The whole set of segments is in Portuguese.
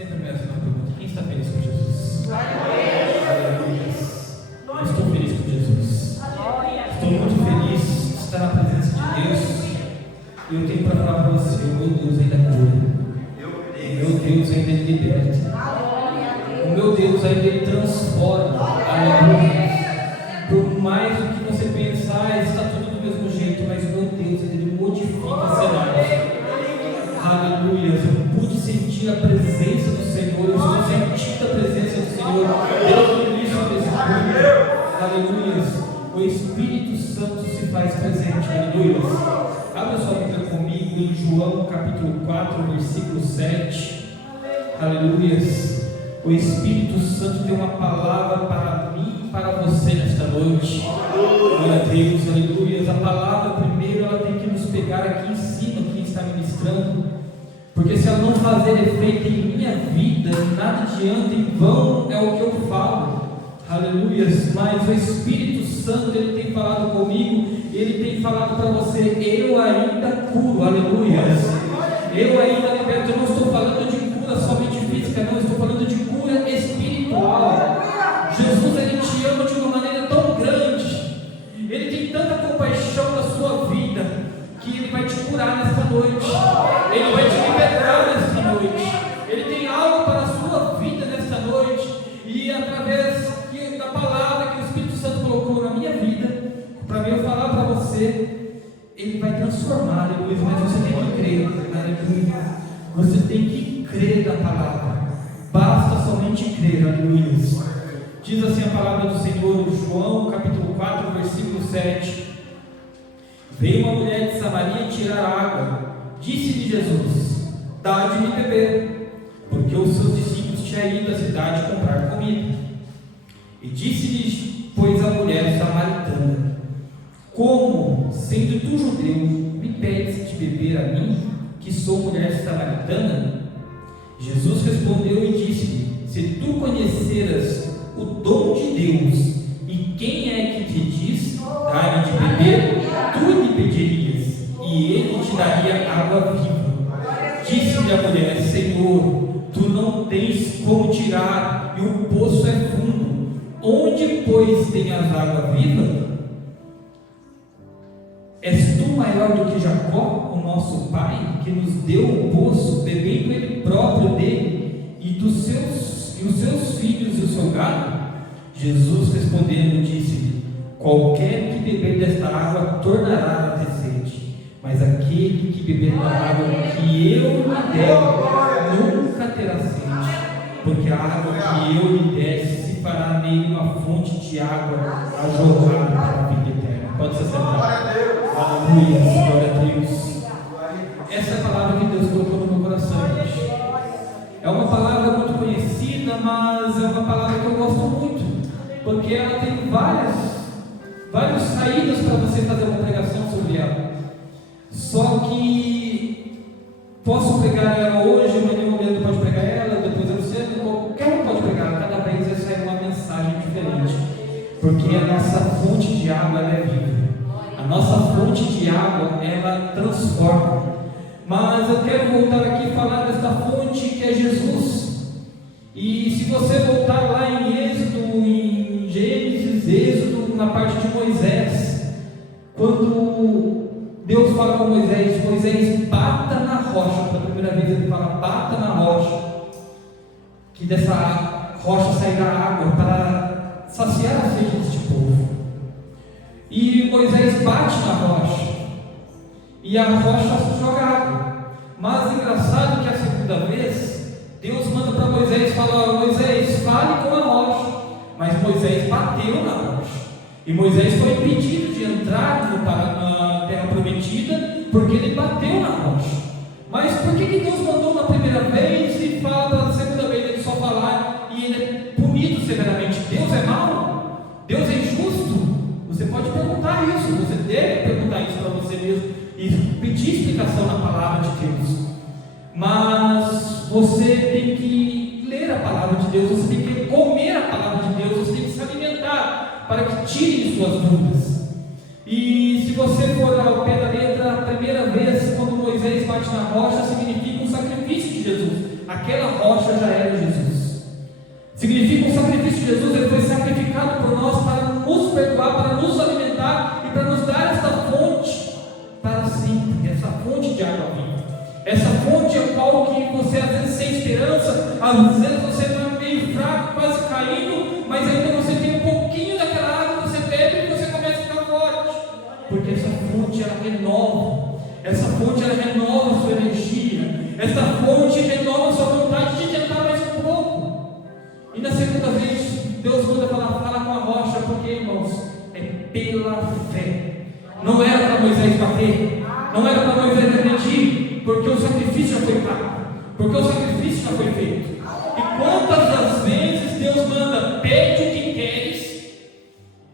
Sempre me faz uma pergunta: quem está feliz com Jesus? Aleluia. Eu estou feliz com Jesus. Estou muito feliz de estar na presença de Deus. E eu tenho para falar para você: o meu Deus ainda cura. O meu Deus ainda liberta. O meu Deus ainda Ele transforma. Aleluia. Por mais do que você pensar, está tudo do mesmo jeito, mas o meu Deus Ele modifica cenários. Aleluia. Eu pude sentir a presença do Senhor. Eu estou sentindo a presença do Senhor desde o início desse culto. Aleluia. O Espírito Santo se faz presente. Aleluia. Abra sua Bíblia comigo em João capítulo 4, versículo 7. Aleluia. O Espírito Santo tem uma palavra para mim e para você nesta noite. Glória a Deus, aleluia. A palavra primeiro ela tem que nos pegar aqui em cima, quem está ministrando, porque se ela não fazer efeito em minha vida, nada adianta, em vão é o que eu falo. Aleluia. Mas o Espírito Santo ele tem falado comigo, ele tem falado para você: eu ainda curo. Aleluia. Eu ainda liberto. Eu não estou falando de cura somente física, não, eu estou falando de cura espiritual. Jesus ele te ama de uma maneira tão grande, ele tem tanta compaixão da sua vida, que ele vai te curar nesta noite, ele vai te libertar nesta noite, ele tem algo para a sua vida nesta noite, e através da palavra que o Espírito Santo colocou na minha vida, para mim eu falar para você, ele vai transformar, aleluia. Mas você tem que crer, aleluia. Você tem que crer da palavra, basta somente crer, aleluia. Diz assim a palavra do Senhor, João capítulo 4, versículo 7. Veio uma mulher de Samaria tirar água. Disse-lhe Jesus: dá-de-me beber, porque os seus discípulos tinham ido à cidade comprar comida. E disse-lhe, pois, a mulher samaritana: como, sendo tu judeu, me pedes de beber a mim, que sou mulher samaritana? Jesus respondeu e disse-lhe: se tu conheceras o dom de Deus, e quem é que te diz, dá-me de beber, tu lhe pedirias, e ele te daria água viva. Disse-lhe a mulher: Senhor, tu não tens como tirar, e o poço é fundo. Onde, pois, tem as águas vivas? És tu maior do que Jacó, o nosso pai, que nos deu o poço, bebendo ele próprio dele, e os seus filhos e o seu gado? Jesus respondendo disse-lhe: qualquer que beber desta água tornará a ter sede, mas aquele que beber da água que eu lhe der nunca terá sede, porque a água que eu lhe der se fará nele uma fonte de água a jorrar para a vida eterna. Pode se sentar. Aleluia, glória a Deus. Essa é a palavra que Deus colocou no meu coração, gente. É uma palavra muito conhecida, mas é uma palavra que eu gosto muito, porque ela tem várias saídas para você fazer uma pregação sobre ela. Só que posso pregar ela hoje, em nenhum momento pode pregar ela, depois eu não sei, qualquer um pode pregar, cada vez vai sair uma mensagem diferente, porque a nossa fonte de água ela é viva. A nossa fonte de água, ela transforma. Mas eu quero voltar aqui e falar desta fonte que é Jesus. E se você voltar lá em Êxodo, em Gênesis, Êxodo, na parte de Moisés, quando Deus fala com Moisés: Moisés, bata na rocha. Pela primeira vez ele fala: bata na rocha, que dessa rocha sairá água para saciar a sede deste povo. E Moisés bate na rocha, e a rocha joga água. Mas engraçado que a segunda vez, Deus manda para Moisés falar: Moisés, fale com a rocha. Mas Moisés bateu na rocha, e Moisés foi impedido de entrar na terra prometida, porque ele bateu na rocha. Mas por que Deus mandou na primeira vez e fala pela segunda vez ele só falar, e ele é punido severamente? Deus é mau? Deus é injusto? Você pode perguntar isso, você deve perguntar isso para você mesmo e pedir explicação na palavra de Deus. Mas você tem que ler a palavra de Deus, você tem que comer a palavra de Deus, você tem que se alimentar para que tire suas dúvidas. E se você for ao pé da letra, a primeira vez quando Moisés bate na rocha significa um sacrifício de Jesus. Aquela rocha já de água viva. Essa fonte é qual que você às vezes sem esperança, às vezes você está meio fraco, quase caindo, mas ainda você tem um pouquinho daquela água, você bebe e você começa a ficar forte. Porque essa fonte ela renova. Essa fonte ela renova a sua energia. Essa fonte renova a sua vontade de tentar mais um pouco. E na segunda vez, Deus manda fala com a rocha, porque, irmãos, é pela fé. Não era para Moisés bater, não era para Moisés agredir, porque o sacrifício já foi pago, porque o sacrifício já foi feito. E quantas das vezes Deus manda, pede o que queres,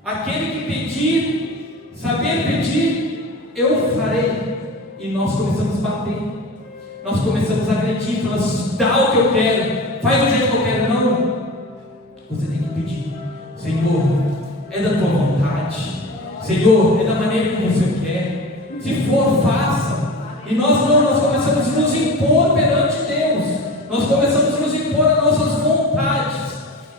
aquele que pedir, saber pedir, eu farei. E nós começamos a bater, nós começamos a agredir, falamos, dá o que eu quero, faz do jeito que eu quero. Não, você tem que pedir, Senhor, é da tua vontade, Senhor, é da maneira que você quer, se for, faça. E nós começamos a nos impor perante Deus, nós começamos a nos impor as nossas vontades,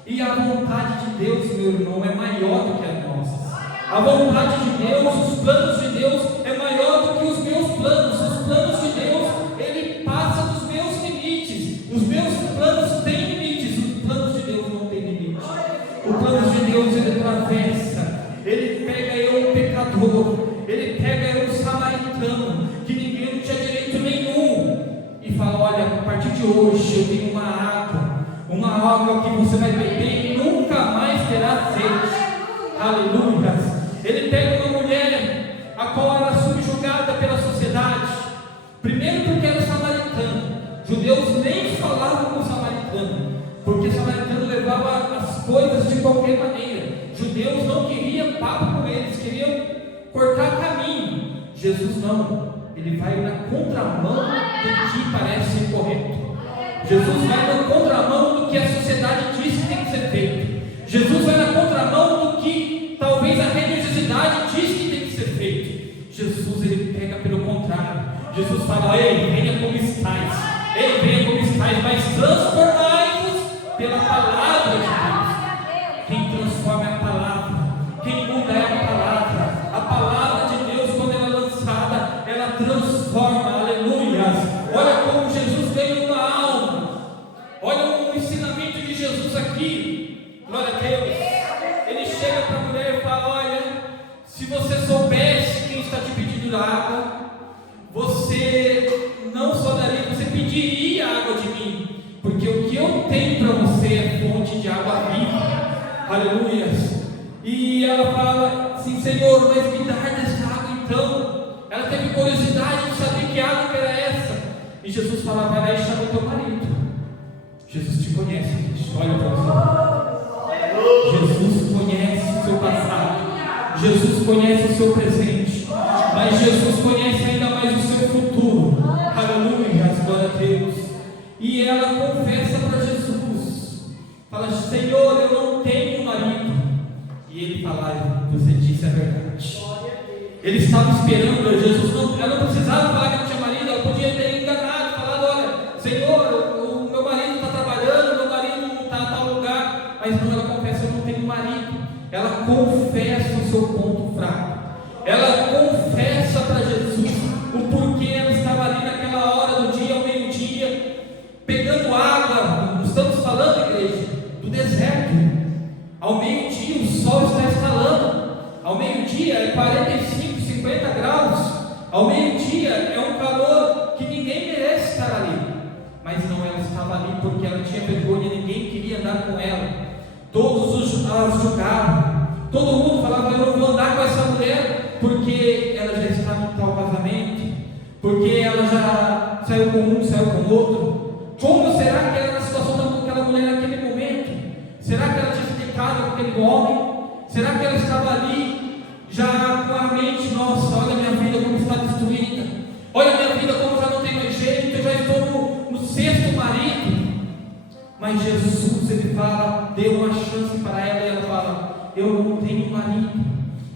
e a vontade de Deus, meu irmão, é maior do que as nossas. A vontade de Deus, os planos de Deus é maior do que os meus planos. Os planos de Deus, Ele passa dos meus limites. Os meus planos têm limites, os planos de Deus não têm limite. O plano de Deus, Ele atravessa, Ele pega eu, um pecador, Ele pega eu, um samaritano, que ninguém não tinha direito nenhum, e fala, olha, a partir de hoje eu tenho uma água que você vai beber e nunca mais terá sede. Aleluia. Ele pega uma mulher a qual era subjugada pela sociedade, primeiro porque era samaritana. Judeus nem falavam com o samaritano, porque o samaritano levava as coisas de qualquer maneira. Judeus não queriam papo com eles, queriam cortar caminho. Jesus não, Ele vai na contramão do que parece ser correto. Jesus vai na contramão do que a sociedade diz que tem que ser feito. Jesus vai na contramão do que talvez a religiosidade diz que tem que ser feito. Jesus, Ele pega pelo contrário. Jesus fala, ei, venha como estáis. Ei, venha como estáis, mas transformai-vos pela palavra de Deus. Quem transforma é a palavra, quem muda é a palavra. A palavra de Deus, quando ela é lançada, ela transforma, aleluias. Olha como Jesus ganha uma alma. Olha o ensinamento de Jesus aqui. Glória a Deus. Ele chega para a mulher e fala, olha, se você soubesse quem está te pedindo água, você não só daria, você pediria água de mim, porque o que eu tenho para você é fonte de água viva. Aleluias. E ela fala assim, Senhor, mas me dá dessa água então. Ela teve curiosidade de saber que água que era essa. E Jesus fala, vai lá e chama o teu marido. Jesus te conhece, olha para você. Jesus conhece o seu passado, Jesus conhece o seu presente, mas Jesus conhece ainda mais o seu futuro. Aleluia, glória a Deus. E ela confessa para Jesus, fala, Senhor, eu não tenho marido. E ele fala, você disse a verdade. Ele estava esperando, ela não precisava falar que não tinha marido, ela podia ter enganado, falado, olha, Senhor, o meu marido está trabalhando, meu marido está em tal lugar. Mas não, ela confessa, eu não tenho marido. Ela confessa o seu ponto fraco, ela confessa para Jesus o porquê ela estava ali naquela hora do dia, ao meio-dia, pegando água. Estamos falando, igreja, do deserto. Ao meio-dia o sol está estalando, ao meio-dia é 45, 50 graus, ao meio-dia é um calor que ninguém merece estar ali. Mas não, ela estava ali porque ela tinha vergonha, ninguém queria andar com ela. Todos as julgavam, todo mundo falava, eu não vou andar com essa mulher, porque ela já estava em tal casamento, porque ela já saiu com um, saiu com outro. Como será que era a situação daquela mulher naquele momento? Será que ela tinha ficado com aquele homem? Será que ela estava ali já com a mente, nossa, olha a minha vida como está destruída, olha a minha vida como já não tem mais jeito, eu já estou no sexto marido. Mas Jesus, Ele fala, deu uma chance para ela, e ela fala, eu não tenho marido.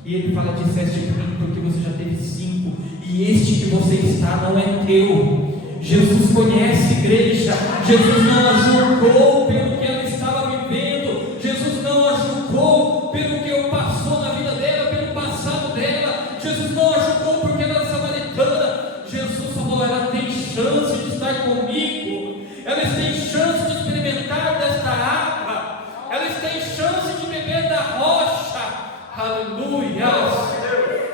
E Ele fala, disseste para mim, porque você já teve 5, e este que você está não é teu. Jesus conhece, igreja. Jesus não a julgou pelo que ela estava vivendo, Jesus não a julgou pelo que passou na vida dela, pelo passado dela. Jesus não a julgou porque ela era samaritana. Jesus falou, ela tem chance de estar comigo, elas têm chance de experimentar desta água, elas têm chance de beber da rocha. Aleluia!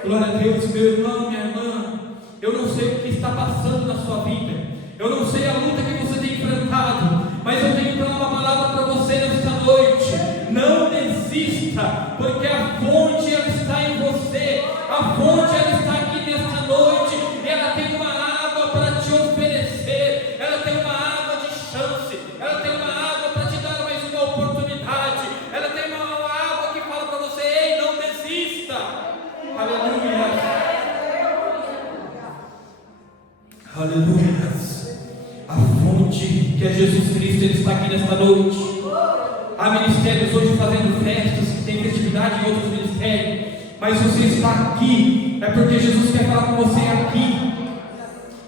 Glória a Deus, meu irmão, minha irmã. Eu não sei o que está passando na sua vida, eu não sei a luta que você tem enfrentado, mas eu tenho uma palavra para você nesta noite: não desista, porque a fonte ela está em você, a fonte ela está aqui nesta noite, e ela tem uma água para te oferecer, ela tem uma água de chance, ela tem uma água para te dar mais uma oportunidade, ela tem uma água que fala para você: ei, não desista. Aleluia. Aleluia. A fonte que é Jesus Cristo, Ele está aqui nesta noite. Há ministérios hoje fazendo festas, que tem festividade em outros ministérios, mas você está aqui, é porque Jesus quer falar com você aqui.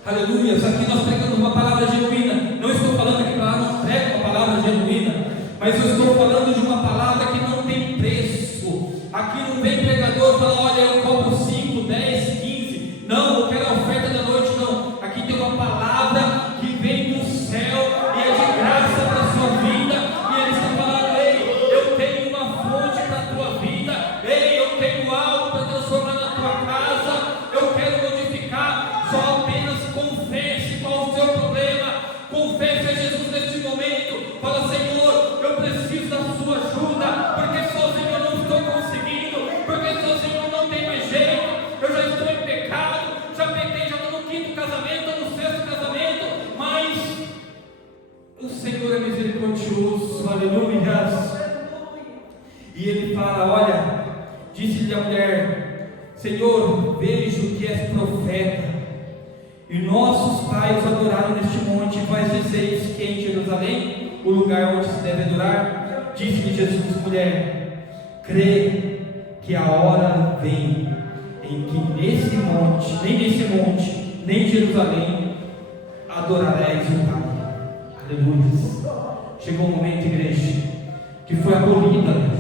Aleluia. Aqui nós pregamos uma palavra genuína. Não estou falando que para lá não prega uma palavra genuína, mas eu estou falando de uma palavra que não tem preço. Aqui não vem pregador e fala: olha, eu cobro 5, 10, 15. Não, eu quero a oferta da noite. Não, aqui tem uma palavra que vem do céu e é de graça para a sua vida. E Ele está falando: ei, eu tenho uma fonte para a tua vida. Ei, eu tenho algo para transformar na tua casa. Eu quero modificar. Só apenas confesse qual o seu problema. Confesse a Jesus neste momento. Fala: Senhor, eu preciso da sua ajuda, porque sozinho eu não estou conseguindo, porque sozinho eu não tenho mais jeito. Eu já estou em pecado, já pequei, já estou no 5º casamento, no 6º casamento, mas o Senhor é misericordioso. Aleluia. E Ele fala: olha, disse-lhe a mulher: Senhor, vejo que és profeta, e nossos pais adoraram neste monte, vós dizeis que em Jerusalém o lugar onde se deve adorar. Disse-lhe Jesus: mulher, crê que a hora vem em que nesse monte, nem em Jerusalém, adorareis o Pai. Aleluia. Chegou um momento, igreja, que foi abolida.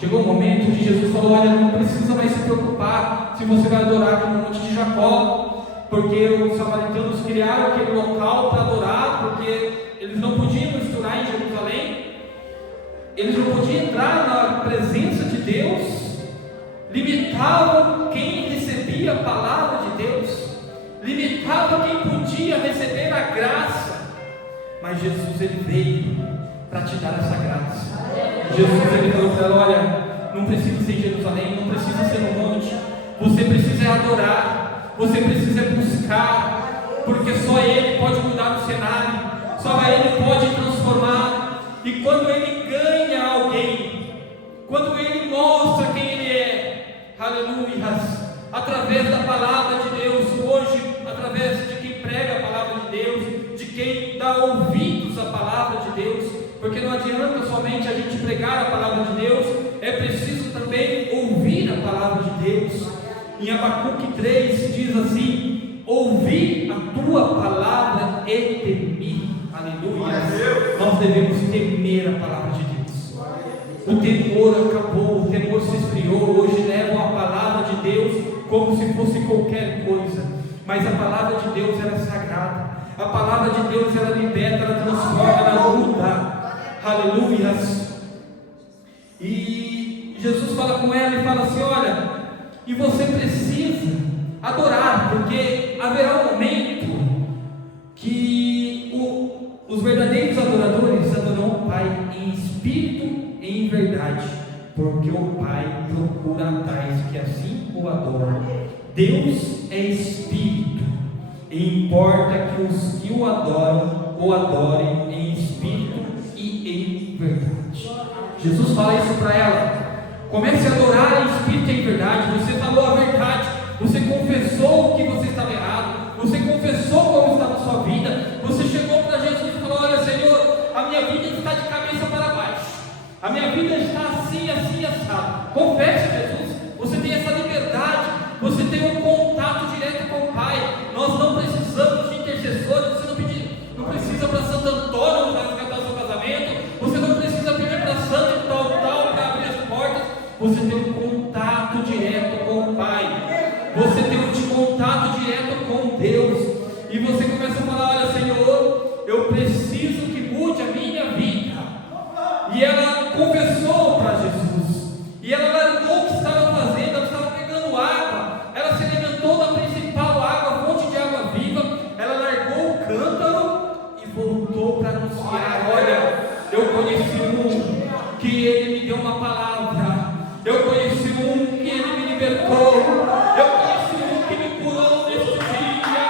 Chegou um momento que Jesus falou: olha, não precisa mais se preocupar se você vai adorar aqui no monte de Jacó, porque os samaritanos criaram aquele local para adorar, porque eles não podiam misturar em Jerusalém, eles não podiam entrar na presença de Deus, limitavam quem recebia a palavra de Deus, limitavam quem podia receber a graça. Mas Jesus, Ele veio para te dar essa graça. Jesus, Ele falou para ela: olha, não precisa ser em Jerusalém, não precisa ser no monte, você precisa adorar, você precisa buscar, porque só Ele pode mudar o cenário, só Ele pode transformar. E quando Ele ganha alguém, quando Ele mostra quem Ele é, aleluia, através da palavra de Deus, hoje, através de quem prega a palavra de Deus, de quem dá ouvidos à palavra de Deus, porque não adianta somente a gente pregar a palavra de Deus, é preciso também ouvir a palavra de Deus. Em Abacuque 3 diz assim: ouvi a tua palavra e temi. Aleluia. Nós devemos temer a palavra de Deus. O temor acabou, o temor se esfriou. Hoje levam a palavra de Deus como se fosse qualquer coisa, mas a palavra de Deus era sagrada. A palavra de Deus ela liberta, ela transforma, ela muda. Aleluia. E Jesus fala com ela e fala assim: olha, e você precisa adorar, porque haverá um momento que os verdadeiros adoradores adorarão o Pai em espírito e em verdade, porque o Pai procura tais que assim o adoram. Deus é espírito, e importa que os que o adoram o adorem em espírito e em verdade. Jesus fala isso para ela: comece a adorar em espírito e em verdade. Você falou a verdade, você confessou que você estava errado, você confessou como estava a sua vida, você chegou para Jesus e falou: olha, Senhor, a minha vida está de cabeça para baixo, a minha vida está assim, assim, assado. Confesse, Jesus, você tem essa liberdade, você tem um contato direto com o Pai. Nós não precisamos de intercessores, você não precisa para Santo Antônio para resgatar o seu casamento, você não precisa pedir para Santo tal para abrir as portas. Você tem um contato direto com o Pai. deu uma palavra. Eu conheci um que Ele me libertou. Eu conheci um que me curou neste dia.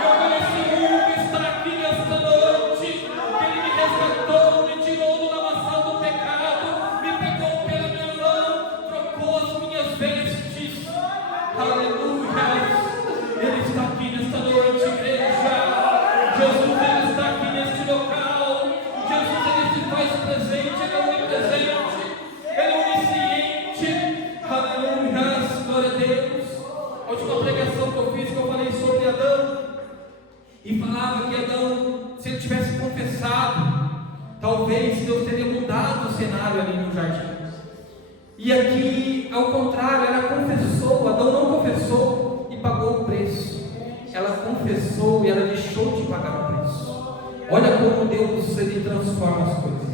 Eu conheci um que está aqui nesta noite, que Ele me resgatou, me tirou do lamaçal do pecado, me pegou pela minha mão, trocou as minhas vestes. Aleluia! Ele está aqui nesta noite, igreja. Jesus, Ele está aqui neste local. Jesus, Ele se faz presente, Ele é onipresente, Ele é onisciente. Aleluia, glória a Deus. A última pregação que eu fiz, que eu falei sobre Adão, e falava que Adão, se ele tivesse confessado, talvez Deus teria mudado o cenário ali no jardim. E aqui, ao contrário, ela confessou. Adão não confessou e pagou o preço. Ela confessou e ela deixou de pagar o preço. Olha como Deus, Ele transforma as coisas.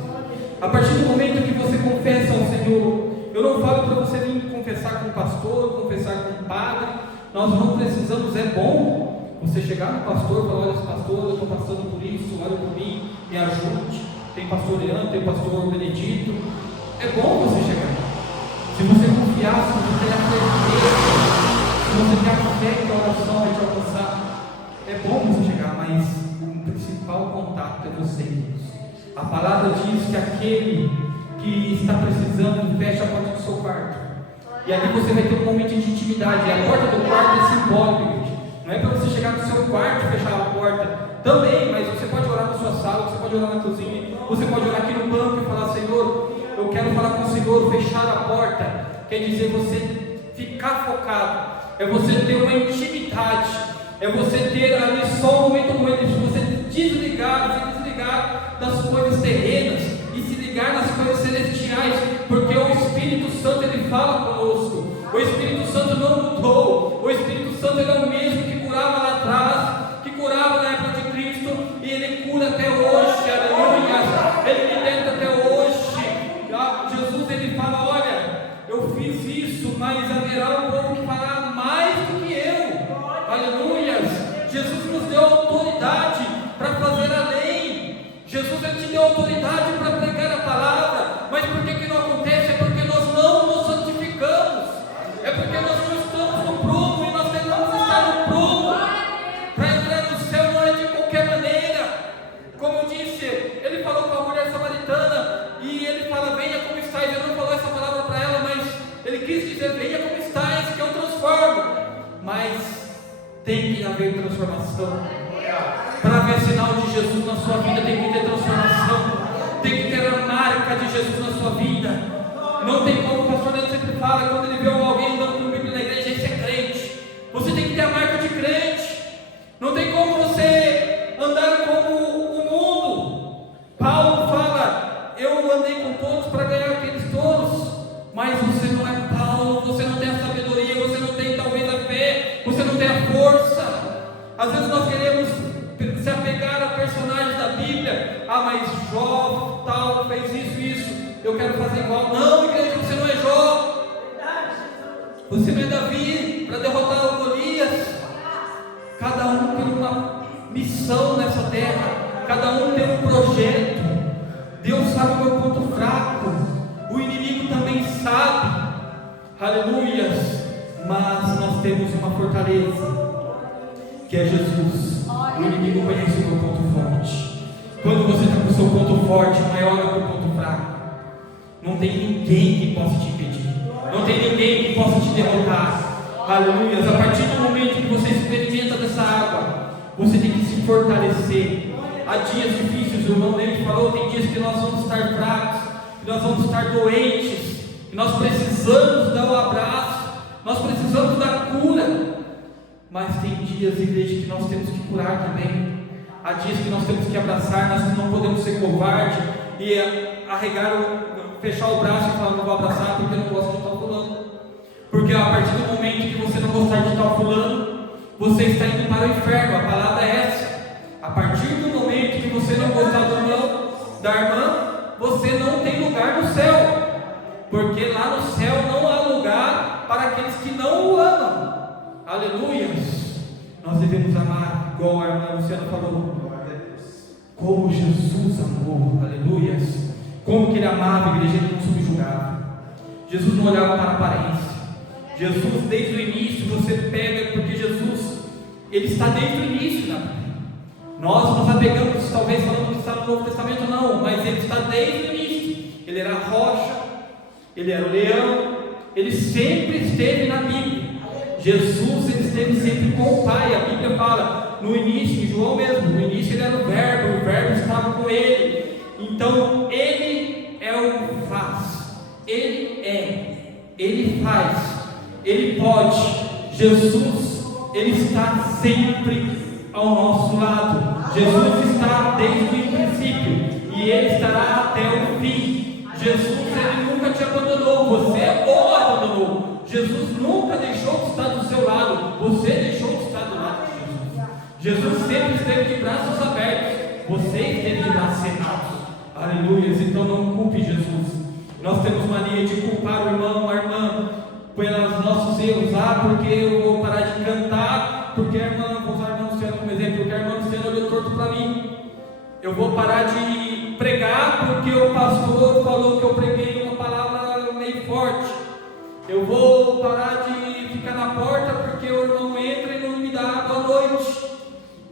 A partir do momento que você confessa ao Senhor, eu não falo para você vir confessar com o pastor, confessar com o padre. Nós não precisamos, é bom você chegar no pastor e falar: olha, pastor, eu estou passando por isso, olha por mim, me ajude. Tem pastor Leandro, tem pastor Benedito. É bom você chegar. Se você confiar, se você ter a certeza, se você ter a fé que a oração vai te alcançar, é bom você chegar, mas o principal contato é você e Deus. A palavra diz que aquele que está precisando, fecha a porta do seu quarto. E ali você vai ter um momento de intimidade. E a porta do quarto é simbólica, gente. Não é para você chegar no seu quarto e fechar a porta. Também, mas você pode orar na sua sala, você pode orar na cozinha, você pode orar aqui no banco e falar: Senhor, eu quero falar com o Senhor, fechar a porta. Quer dizer, você ficar focado, é você ter uma intimidade, é você ter ali só um momento com Ele, você desligar das coisas terrenas e se ligar nas coisas celestiais, porque o Espírito Santo, Ele fala conosco. O Espírito Santo não mudou. O Espírito Santo, Ele é o mesmo que curava lá atrás, que curava na época de Cristo, e Ele cura até hoje. Aleluia! Ele liberta até hoje. Jesus, Ele fala: olha, eu fiz isso, mas haverá um povo que fará mais do que eu. Aleluia! Jesus nos deu autoridade para fazer a lei. Jesus, Ele te deu autoridade para pregar a palavra. Mas por que não acontece? É porque nós não nos santificamos. É porque nós não estamos no prumo, e nós tentamos estar no prumo. Para entrar no céu não é de qualquer maneira. Como eu disse, Ele falou com a mulher samaritana, e Ele fala: venha como estáis. Ele não falou essa palavra para ela, mas Ele quis dizer: venha como estáis, que eu transformo. Mas tem que haver transformação. Para haver sinal de Jesus na sua vida, tem que ter transformação. Tem que ter a marca de Jesus na sua vida. Não tem como, o pastor Leandro sempre fala, quando ele vê alguém andando com Bíblia na igreja, esse é crente. Você tem que ter a marca de crente. Não tem como você andar como o mundo. Paulo fala: eu andei com todos para ganhar aqueles todos. Mas você não é Paulo, você não tem a sabedoria, você não tem talvez a fé, você não tem a força. Às vezes nós queremos se apegar a personagens da Bíblia. Mas Jó tal fez isso, eu quero fazer igual. Não, igreja, você não é Jó. Você não é Davi para derrotar o Golias. Cada um tem uma missão nessa terra, cada um tem um projeto. Deus sabe o meu ponto fraco, o inimigo também sabe. Aleluias. Mas nós temos uma fortaleza, que é Jesus. O inimigo conhece o meu ponto forte. Quando você está com o seu ponto forte maior do que o ponto fraco, não tem ninguém que possa te impedir, não tem ninguém que possa te derrotar. Aleluia. A partir do momento que você experimenta dessa água, você tem que se fortalecer. Há dias difíceis, o irmão Leme falou, tem dias que nós vamos estar fracos, que nós vamos estar doentes, que nós precisamos dar um abraço, nós precisamos da cura. Mas tem dias, igreja, que nós temos que curar também. Há dias que nós temos que abraçar, nós não podemos ser covardes e fechar o braço e falar: não vou abraçar porque eu não gosto de tal fulano. Porque a partir do momento que você não gostar de tal fulano, você está indo para o inferno. A palavra é essa. A partir do momento que você não gostar do irmão, da irmã, você não tem lugar no céu. Porque lá no céu não há lugar para aqueles que não o amam. Aleluia. Nós devemos amar, igual a irmã Luciana falou, como Jesus amou. Aleluia. Como que Ele amava, a igreja, Ele não subjugava. Jesus não olhava para a aparência. Jesus, desde o início, você pega, porque Jesus, Ele está desde o início da Bíblia. Nós nos apegamos, talvez falando que está no Novo Testamento, não, mas Ele está desde o início. Ele era a rocha, Ele era o leão, Ele sempre esteve na Bíblia. Jesus, Ele esteve sempre com o Pai. A Bíblia fala, no início, em João mesmo, no início Ele era o Verbo estava com Ele. Então, Ele é o faz, Ele é, Ele faz, Ele pode. Jesus, Ele está sempre ao nosso lado. Jesus está desde o princípio e Ele estará até o fim. Jesus, Ele nunca te abandonou, você o abandonou. Jesus nunca deixou de estar do seu lado, você deixou de estar do lado de Jesus. Jesus sempre esteve de braços abertos, você esteve de braços cerrados. Aleluia. Então não culpe Jesus. Nós temos mania de culpar o irmão, a irmã pelos nossos erros. Porque eu vou parar de cantar, porque a irmã, vou usar a irmã Luciana como exemplo, porque a irmã Luciana olhou torto para mim. Eu vou parar de pregar porque o pastor falou que eu preguei uma palavra meio forte. Eu vou parar de ficar na porta porque o irmão entra e não me dá boa noite.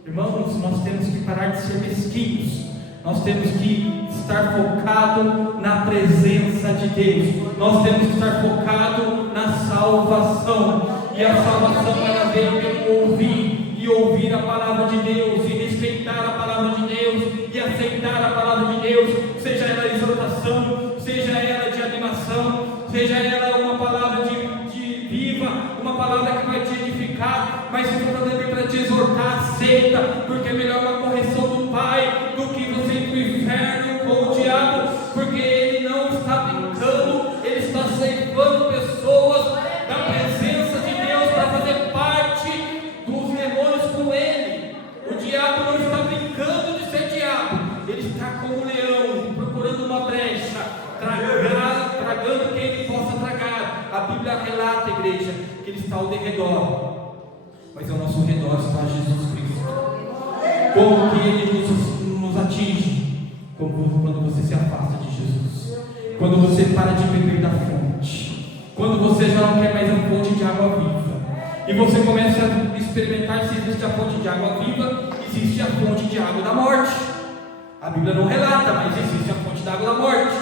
Irmãos, nós temos que parar de ser mesquinhos. Nós temos que estar focado na presença de Deus. Nós temos que estar focado na salvação. E a salvação ela vem pelo ouvir, e ouvir a palavra de Deus, e respeitar a palavra de Deus, e aceitar a palavra de Deus, seja ela exortação, seja ela de animação, seja ela uma palavra de viva, uma palavra que vai te edificar. Mas se for para te exortar, aceita, porque é melhor uma correção do Pai do que você ir para o inferno com o diabo, porque ele não está brincando, ele está ceifando pessoas da presença de Deus para fazer parte dos demônios com ele. O diabo não está brincando de ser diabo, ele está como um leão, procurando uma brecha, tragando quem ele possa tragar. A Bíblia relata, igreja, que ele está ao derredor, mas ao nosso redor está Jesus Cristo. Como que ele nos atinge? Como quando você se afasta de Jesus, quando você para de beber da fonte, quando você já não quer mais a fonte de água viva, e você começa a experimentar se existe a fonte de água viva, existe a fonte de água da morte. A Bíblia não relata, mas existe a fonte da água da morte.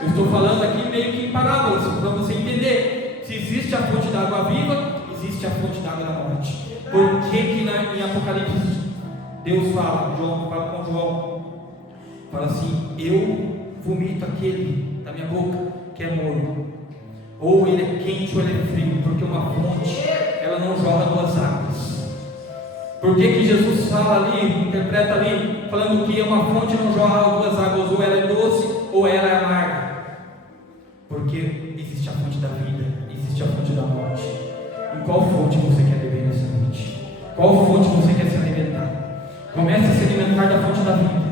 Eu estou falando aqui meio que em parábolas, para você entender. Se existe a fonte da água viva, existe a fonte da água da morte. Por que em Apocalipse Deus fala com João, fala assim: eu vomito aquele da minha boca que é morno, ou ele é quente ou ele é frio, porque uma fonte ela não joga duas águas. Por que Jesus fala ali, interpreta ali, falando que uma fonte não joga duas águas, ou ela é doce ou ela é amarga? Porque existe a fonte da vida, existe a fonte da morte. Em qual fonte você quer beber nessa noite? Qual fonte você quer se alimentar? Comece a se alimentar da fonte da vida,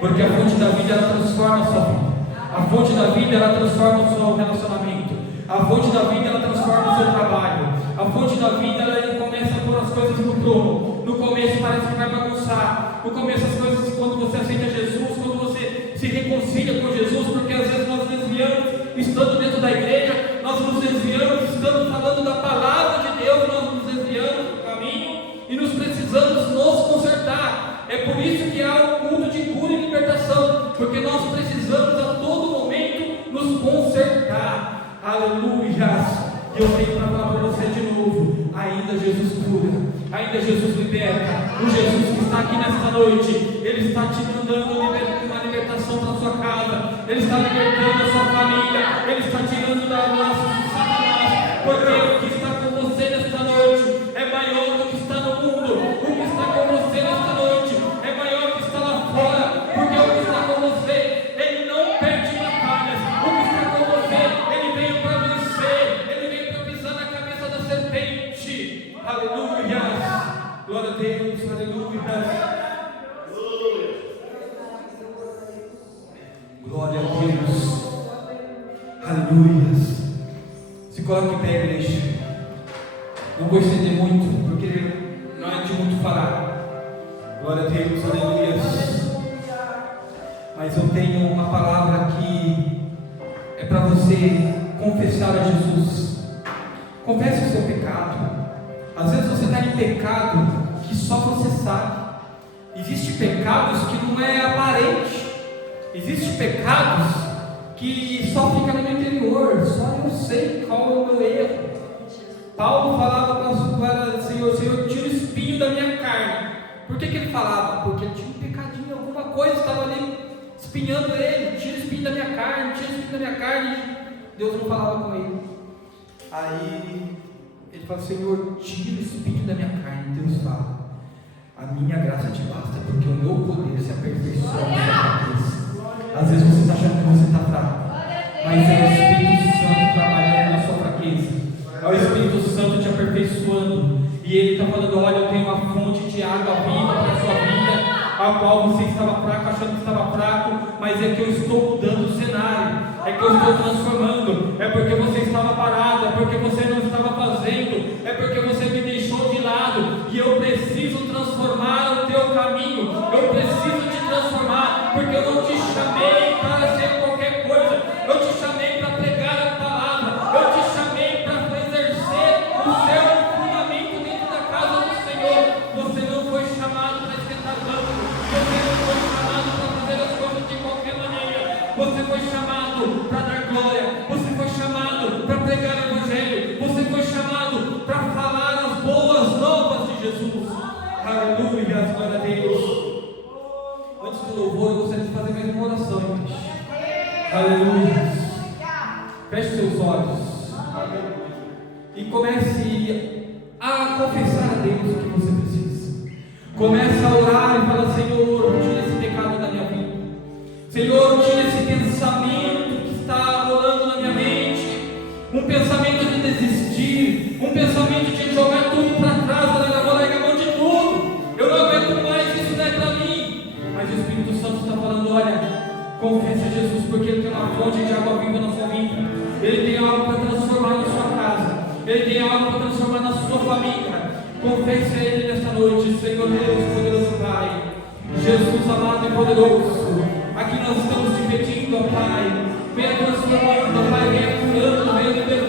porque a fonte da vida ela transforma a sua vida. A fonte da vida ela transforma o seu relacionamento. A fonte da vida ela transforma o seu trabalho. A fonte da vida ela começa a pôr as coisas no prumo. No começo parece que vai bagunçar. No começo as coisas, quando você aceita Jesus, quando você se reconcilia com Jesus, porque às vezes nós desviamos, estando dentro da igreja, nós nos desviamos, estando falando da palavra de Deus, nós nos desviamos do caminho e nos precisamos nos consertar. É por isso que há um culto de cura e libertação, porque nós precisamos a todo momento nos consertar. Aleluia! E eu tenho para falar para você de novo: ainda Jesus cura, ainda Jesus liberta. O Jesus que está aqui nesta noite, Ele está te mandando uma libertação para a sua casa, Ele está libertando a sua família, Ele está tirando da nossa Satanás, porque o que está com você nesta noite é maior do que está no mundo. O que está com você nesta noite é maior do que está lá fora, porque o que está com você, Ele não perde batalhas. O que está com você, Ele veio para vencer, Ele veio para pisar na cabeça da serpente. Aleluia! Glória a Deus, aleluia! Glória a Deus, aleluia! Se coloque em pé, igreja. Não vou estender muito, porque não é de muito falar. Glória a Deus, aleluia! Mas eu tenho uma palavra que é para você confessar a Jesus. Confesse o seu pecado. Às vezes você está em pecado que só você sabe. Existem pecados que não é aparente. Existem pecados que só fica no meu interior. Só eu sei qual é o meu erro. Paulo falava para o Senhor: Senhor, tira o espinho da minha carne. Por que ele falava? Porque ele tinha um pecadinho, alguma coisa estava ali espinhando ele. Tira o espinho da minha carne, tira o espinho da minha carne. Deus não falava com ele. Aí ele fala: Senhor, tira o espinho da minha carne. Deus fala: a minha graça te basta, porque o meu poder se aperfeiçoa na sua fraqueza. Às vezes você está achando que você está fraco, mas é o Espírito Santo trabalhando na sua fraqueza. É o Espírito Santo te aperfeiçoando. E Ele está falando: olha, eu tenho uma fonte de água viva para a sua vida, a qual você estava fraco, achando que estava fraco, mas é que eu estou mudando o cenário, é que eu estou transformando, é porque você estava parado, é porque você não estava fazendo, é porque você me deixou de lado, e eu preciso transformar o teu caminho, eu preciso te transformar, porque eu não te chamei para ser qualquer coisa, eu te chamei para pregar a palavra, eu te chamei para exercer o seu fundamento dentro da casa do Senhor. Você não foi chamado para esquentar banco, você não foi chamado para fazer as coisas de qualquer maneira, você foi chamado para dar glória, você foi chamado para pregar o Evangelho, você foi chamado para falar as boas novas de Jesus. Aleluia, glória a Deus. Antes do louvor, eu gostaria de fazer mais uma oração, irmãos. Aleluia. Feche seus olhos e comece a confessar a Deus o que você precisa. Comece a orar e falar: Senhor, tira esse pecado da minha vida. Senhor, tira esse pensamento que está rolando na minha mente, um pensamento de desistir, um pensamento de jogar tudo para trás, vou largar mão de tudo, eu não aguento mais, isso não é para mim. Mas o Espírito Santo está falando: olha, confesse a Jesus, porque Ele tem uma fonte de água viva na sua vida, Ele tem algo para transformar na sua casa, Ele tem algo para transformar na sua família. Confesse a Ele nesta noite. Senhor Deus, poderoso Pai, Jesus amado e poderoso, aqui nós estamos te pedindo, ó Pai, venha transformando, ó Pai, venha curando, venha liberando.